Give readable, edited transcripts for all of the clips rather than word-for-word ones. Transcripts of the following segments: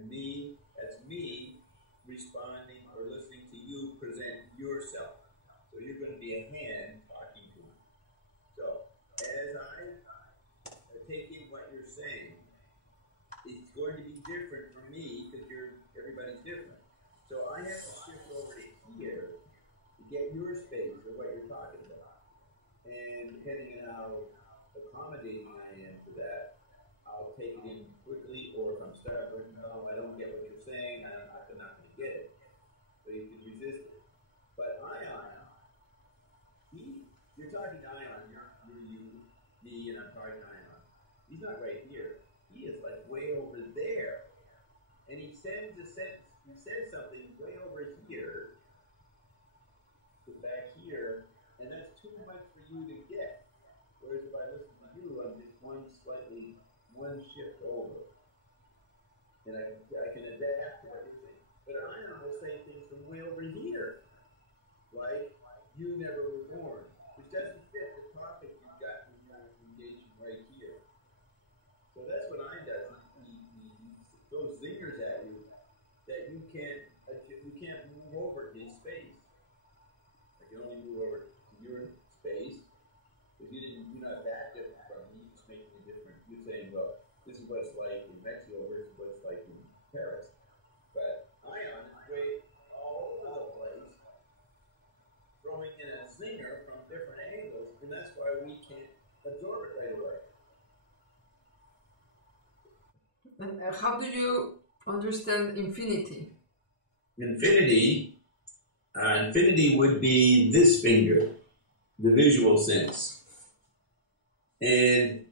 And me, that's me responding or listening to you present yourself. So you're going to be a hand talking to me. So as I take in what you're saying, it's going to be different for me because everybody's different. So I have to shift over to here to get your space or what you're talking about. And depending on how accommodating I am to that, I'll take it in quickly, or if I'm stuck with, no, I don't get what you're saying, I'm not going to get it. So you can resist it. But Ion, you're talking to Ion, you're you, me, and I'm talking to Ion. He's not right here. He is like way over there. And he sends a sentence, he says something way over here, to back here, and that's too much for you to get. Whereas if I listen to you, I'm just one shift over. And I can adapt to what you're saying. But Ion will say things from way over here. Like, you never were born. Which doesn't fit the topic you've got when you're engaging right here. So that's what Ion does. He throws zingers at you that you can't move over his space. I can only move over to your space. Because you're not that different from me, you're just making it different. You're saying, well, this is what it's like in Mexico versus what it's like in Paris. But Ion is way all over the place, throwing in a zinger from different angles, and that's why we can't absorb it right away. And how do you understand infinity? Infinity would be this finger, the visual sense. And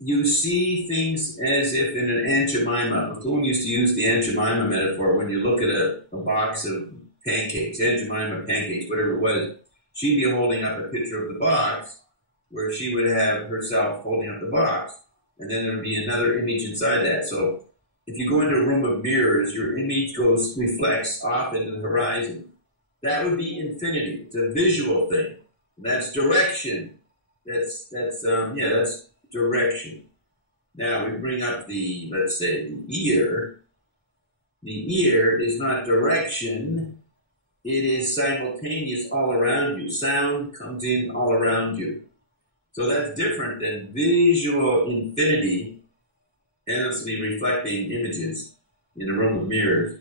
you see things as if in an Aunt Jemima. McLuhan used to use the Aunt Jemima metaphor when you look at a box of pancakes, Aunt Jemima pancakes, whatever it was. She'd be holding up a picture of the box where she would have herself holding up the box. And then there would be another image inside that. So if you go into a room of mirrors, your image reflects off into the horizon. That would be infinity. It's a visual thing. That's direction. That's direction. Now we bring up let's say the ear. The ear is not direction. It is simultaneous all around you. Sound comes in all around you. So that's different than visual infinity, endlessly reflecting images in a room of mirrors.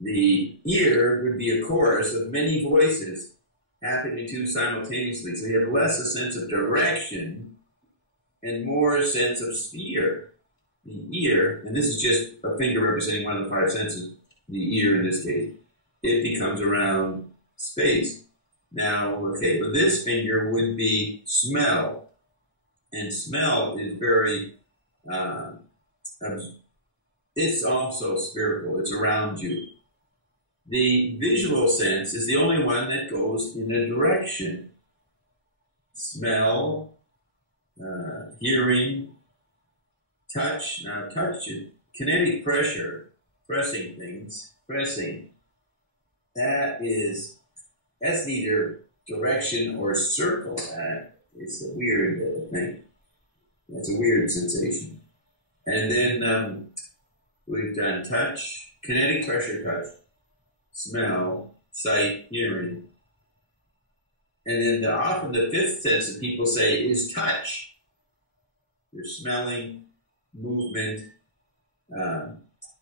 The ear would be a chorus of many voices happening to simultaneously. So you have less a sense of direction and more a sense of sphere. The ear, and this is just a finger representing one of the five senses, the ear in this case, it becomes around space. Now, okay, but this finger would be smell. And smell is very, it's also spherical. It's around you. The visual sense is the only one that goes in a direction. Smell, hearing, touch. Now, touch, kinetic pressure, pressing things, that's neither direction or circle. It's a weird thing. That's a weird sensation. And then we've done touch, kinetic pressure touch, smell, sight, hearing. And then often the fifth sense that people say is touch. You're smelling, movement,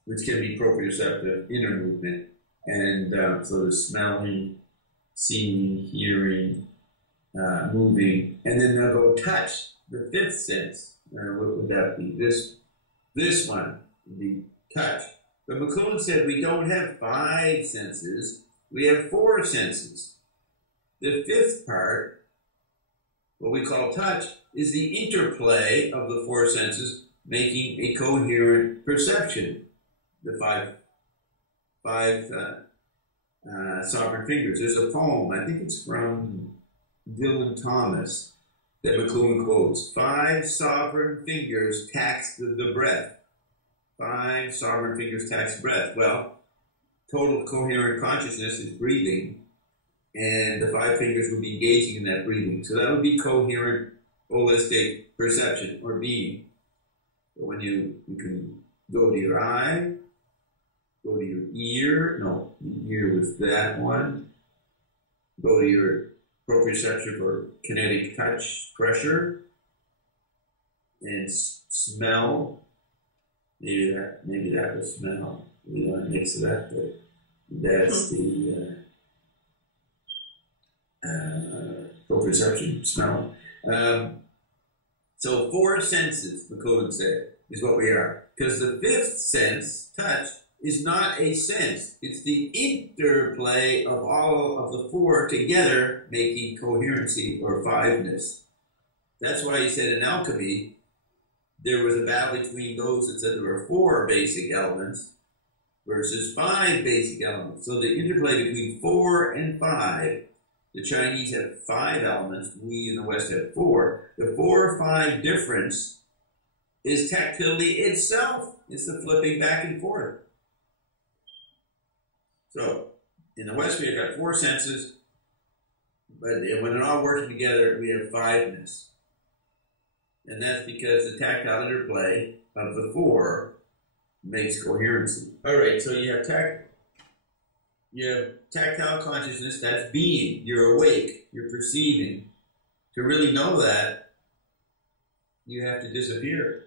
which can be proprioceptive, inner movement. And so there's smelling, seeing, hearing, moving. And then they'll go touch, the fifth sense. What would that be? This one would be touch. But McLuhan said we don't have five senses, we have four senses. The fifth part, what we call touch, is the interplay of the four senses making a coherent perception. The five sovereign fingers. There's a poem, I think it's from Dylan Thomas, that McLuhan quotes. 5 sovereign fingers tax the breath. 5 sovereign fingers tax breath. Well, total coherent consciousness is breathing, and the 5 fingers would be engaging in that breathing. So that would be coherent, holistic perception or being. But when you can go to your eye, go to your ear. No, your ear was that one. Go to your proprioception for kinetic touch, pressure, and smell. Maybe that was smell. We don't mix it up, but that's the proprioception, smell. So 4 senses, McLuhan said, is what we are. Because the 5th sense, touch, is not a sense. It's the interplay of all of the 4 together making coherency or fiveness. That's why he said in alchemy, there was a battle between those that said there were 4 basic elements versus 5 basic elements. So the interplay between 4 and 5, the Chinese have 5 elements, we in the West have 4. The 4 or 5 difference is tactility itself. It's the flipping back and forth. So, in the West we have got 4 senses, but when they're all working together, we have fiveness. And that's because the tactile interplay of the 4 makes coherency. All right, so you have tactile consciousness, that's being. You're awake, you're perceiving. To really know that, you have to disappear.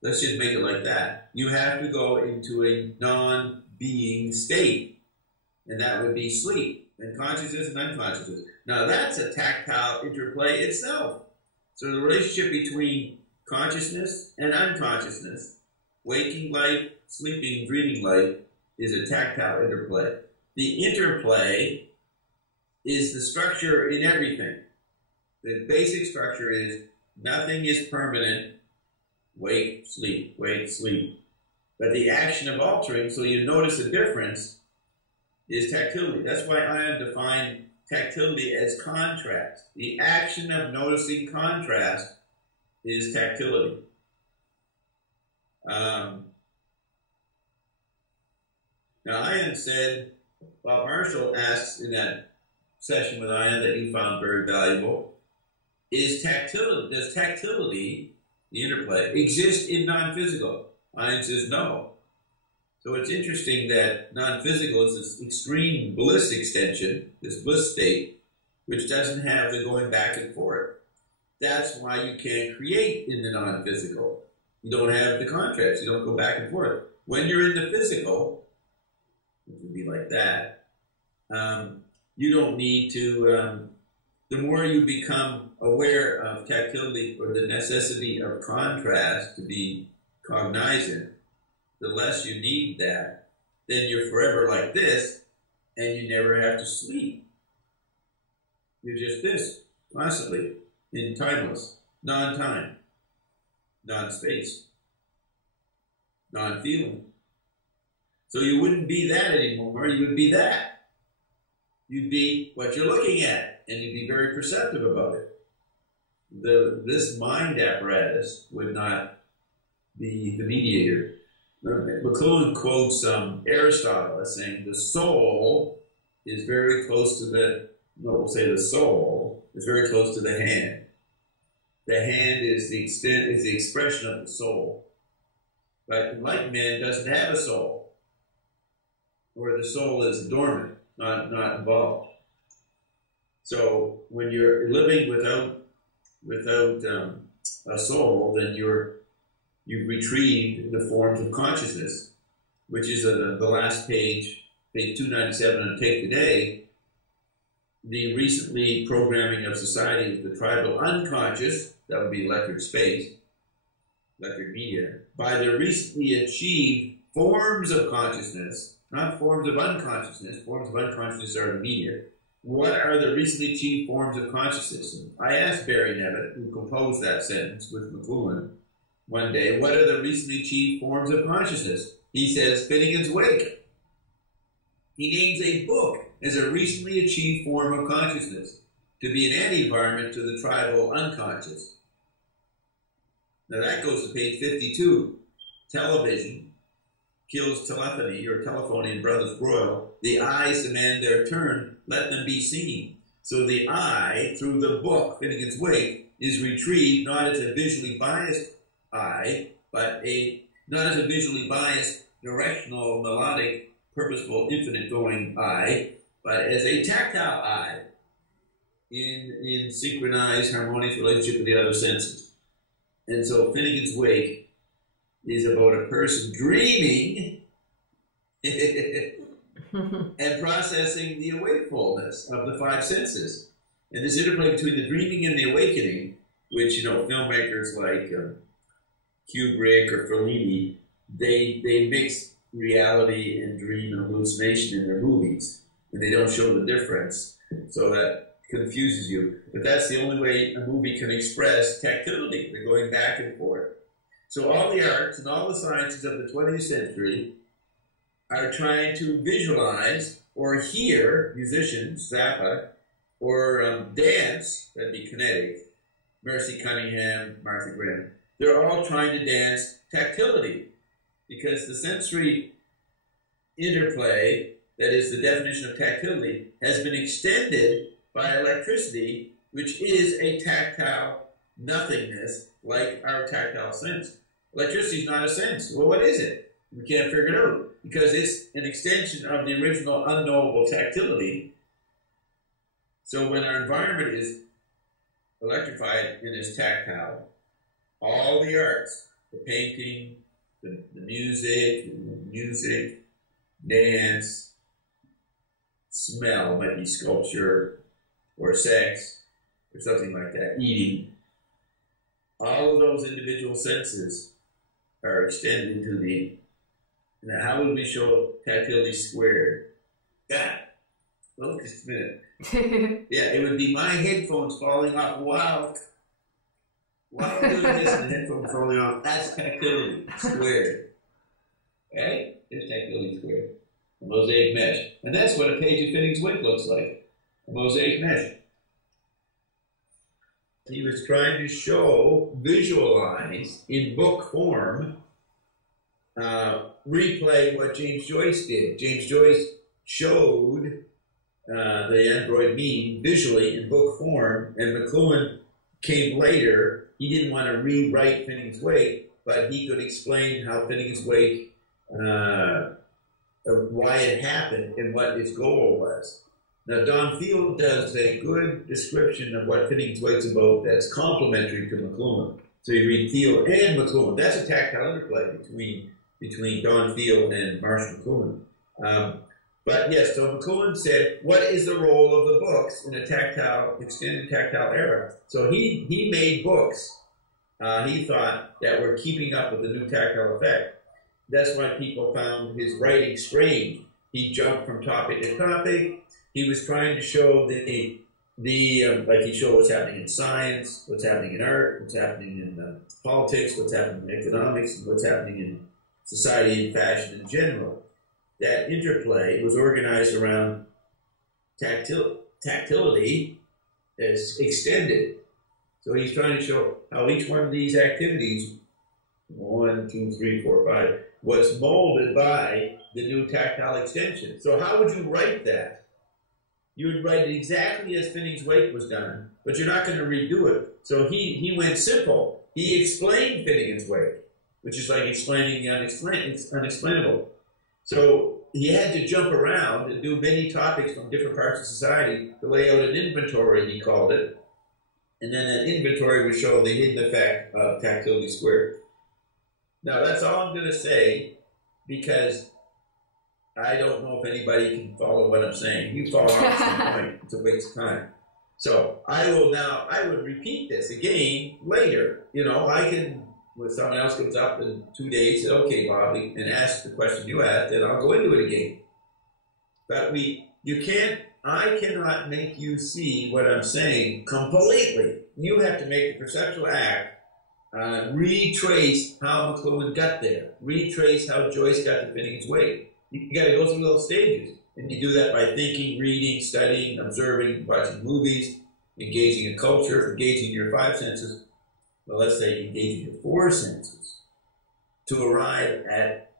Let's just make it like that. You have to go into a non-being state, and that would be sleep, and consciousness and unconsciousness. Now that's a tactile interplay itself. So the relationship between consciousness and unconsciousness, waking life, sleeping, dreaming life, is a tactile interplay. The interplay is the structure in everything. The basic structure is nothing is permanent. Wake, sleep, wake, sleep. But the action of altering, so you notice the difference, is tactility. That's why I have defined tactility as contrast. The action of noticing contrast is tactility. Now, Ian said, Bob Marshall asks in that session with Ian that you found very valuable, does tactility, the interplay, exist in non-physical? Ian says no. So it's interesting that non-physical is this extreme bliss extension, this bliss state, which doesn't have the going back and forth. That's why you can't create in the non-physical. You don't have the contrast. You don't go back and forth. When you're in the physical, it would be like that, you don't need to, the more you become aware of tactility or the necessity of contrast to be cognizant, the less you need that. Then you're forever like this, and you never have to sleep. You're just this, constantly, in timeless, non-time, non-space, non-feeling. So you wouldn't be that anymore, you would be that. You'd be what you're looking at, and you'd be very perceptive about it. This mind apparatus would not be the mediator. McLuhan quotes Aristotle as saying the soul is very close to the soul is very close to the hand. The hand is the expression of the soul. But enlightened man doesn't have a soul, or the soul is dormant, not involved. So when you're living without a soul, then you've retrieved the forms of consciousness, which is the last page 297 on Take Today. The recently programming of society with the tribal unconscious, that would be electric space, electric media, by the recently achieved forms of consciousness, not forms of unconsciousness. Forms of unconsciousness are the media. What are the recently achieved forms of consciousness? I asked Barry Nevitt, who composed that sentence with McLuhan, one day, what are the recently achieved forms of consciousness? He says, Finnegan's Wake. He names a book as a recently achieved form of consciousness, to be an anti-environment to the tribal unconscious. Now that goes to page 52. Television kills telephony or telephony in Brothers Royal. The eyes demand their turn, let them be seen. So the eye, through the book, Finnegan's Wake, is retrieved not as a visually biased eye, but a not as a visually biased, directional, melodic, purposeful, infinite going eye, but as a tactile eye in synchronized, harmonious relationship with the other senses. And so Finnegan's Wake is about a person dreaming and processing the awakefulness of the five senses. And this interplay between the dreaming and the awakening, which, filmmakers like Kubrick or Fellini, they mix reality and dream and hallucination in their movies, and they don't show the difference, so that confuses you. But that's the only way a movie can express tactility. They're going back and forth. So all the arts and all the sciences of the 20th century are trying to visualize or hear, musicians, Zappa, or dance, that'd be kinetic, Mercy Cunningham, Martha Graham. They're all trying to dance tactility, because the sensory interplay, that is the definition of tactility, has been extended by electricity, which is a tactile nothingness like our tactile sense. Electricity is not a sense. Well, what is it? We can't figure it out, because it's an extension of the original unknowable tactility. So when our environment is electrified and is tactile, all the arts, the painting, the music, dance, smell, might be sculpture or sex or something like that, eating, all of those individual senses are extended to the. Now, how would we show tactility squared? God, look just a minute. Yeah, it would be my headphones falling off. Wow. While I'm doing this and the headphones falling off, that's tactility squared. Okay? It's tactility squared. A mosaic mesh. And that's what a page of Finnegan's Wake looks like. A mosaic mesh. He was trying to show, visualize, in book form, replay what James Joyce did. James Joyce showed the android meme visually in book form, and McLuhan came later. He didn't want to rewrite Finnegan's Wake, but he could explain how Finnegan's Wake, why it happened and what its goal was. Now, Don Field does a good description of what Finnegan's Wake's about that's complementary to McLuhan. So you read Field and McLuhan. That's a tactile interplay between Don Field and Marshall McLuhan. But yes, so McLuhan said, what is the role of the books in a tactile, extended tactile era? So he made books, he thought, that were keeping up with the new tactile effect. That's why people found his writing strange. He jumped from topic to topic. He was trying to show like he showed what's happening in science, what's happening in art, what's happening in politics, what's happening in economics, and what's happening in society and fashion in general. That interplay was organized around tactility as extended. So he's trying to show how each one of these activities, 1, 2, 3, 4, 5, was molded by the new tactile extension. So how would you write that? You would write it exactly as Finnegan's Wake was done, but you're not going to redo it. So he went simple. He explained Finnegan's Wake, which is like explaining the unexplainable. So he had to jump around and do many topics from different parts of society to lay out an inventory, he called it. And then that inventory would show the hidden effect of tactility squared. Now, that's all I'm going to say, because I don't know if anybody can follow what I'm saying. You follow at some point. It's a waste of time. So I would repeat this again later. I can, when someone else comes up in 2 days, say, okay, Bob, and ask the question you asked, and I'll go into it again. But I cannot make you see what I'm saying completely. You have to make the perceptual act, retrace how McLuhan got there, retrace how Joyce got to Finnegan's Wake. You got to go through those stages. And you do that by thinking, reading, studying, observing, watching movies, engaging in culture, engaging your five senses. Well, let's say engaging your four senses to arrive at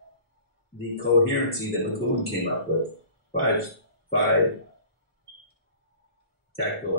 the coherency that McLuhan came up with. Five tactile